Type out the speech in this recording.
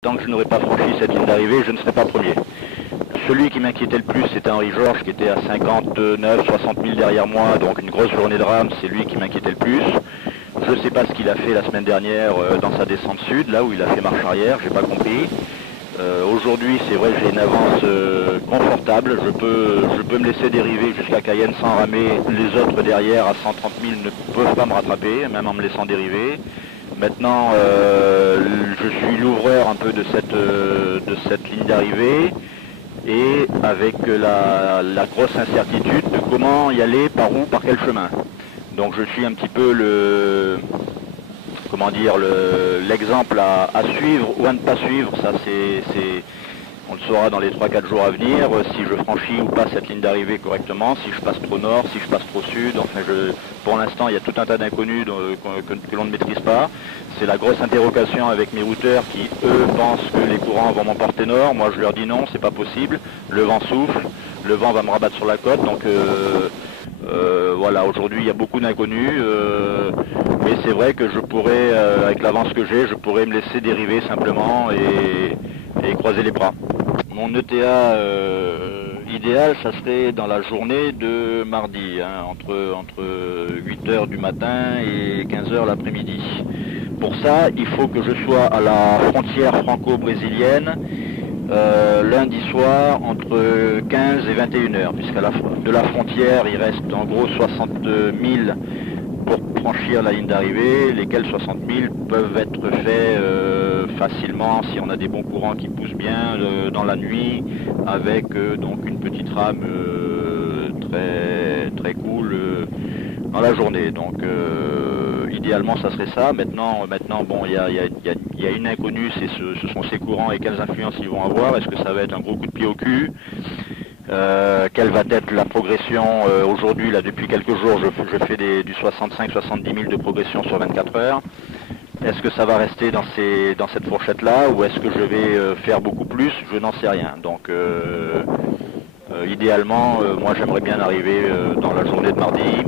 Tant que je n'aurais pas franchi cette ligne d'arrivée, je ne serais pas premier. Celui qui m'inquiétait le plus, c'était Henri Georges, qui était à 59, 60 000 derrière moi, donc une grosse journée de rame, c'est lui qui m'inquiétait le plus. Je ne sais pas ce qu'il a fait la semaine dernière dans sa descente sud, là où il a fait marche arrière, j'ai pas compris. Aujourd'hui, c'est vrai que j'ai une avance confortable, je peux me laisser dériver jusqu'à Cayenne sans ramer. Les autres derrière, à 130 000, ne peuvent pas me rattraper, même en me laissant dériver. Maintenant, je suis l'ouvreur un peu de cette ligne d'arrivée et avec la grosse incertitude de comment y aller, par où, par quel chemin. Donc je suis un petit peu l'exemple à suivre ou à ne pas suivre. Ça, on le saura dans les 3-4 jours à venir, si je franchis ou pas cette ligne d'arrivée correctement, si je passe trop nord, si je passe trop sud. Enfin, pour l'instant, il y a tout un tas d'inconnus que l'on ne maîtrise pas. C'est la grosse interrogation avec mes routeurs qui, eux, pensent que les courants vont m'emporter nord. Moi, je leur dis non, c'est pas possible. Le vent souffle, le vent va me rabattre sur la côte. Donc, voilà, aujourd'hui, il y a beaucoup d'inconnus. Mais c'est vrai que je pourrais, avec l'avance que j'ai, je pourrais me laisser dériver simplement et croiser les bras. Mon ETA idéal, ça serait dans la journée de mardi, hein, entre 8h du matin et 15h l'après-midi. Pour ça, il faut que je sois à la frontière franco-brésilienne lundi soir entre 15 et 21h, puisqu'à de la frontière, il reste en gros 60 000 pour franchir la ligne d'arrivée, lesquels 60 000 peuvent être faits facilement si on a des bons courants qui poussent bien dans la nuit, avec donc une petite rame très cool dans la journée. Donc idéalement ça serait ça. Maintenant bon, il y a une inconnue, ce sont ces courants et quelles influences ils vont avoir. Est-ce que ça va être un gros coup de pied au cul? Quelle va être la progression aujourd'hui, là depuis quelques jours, je fais du 65-70 000 de progression sur 24 heures. Est-ce que ça va rester dans cette fourchette-là ou est-ce que je vais faire beaucoup plus? Je n'en sais rien. Donc idéalement, moi j'aimerais bien arriver dans la journée de mardi.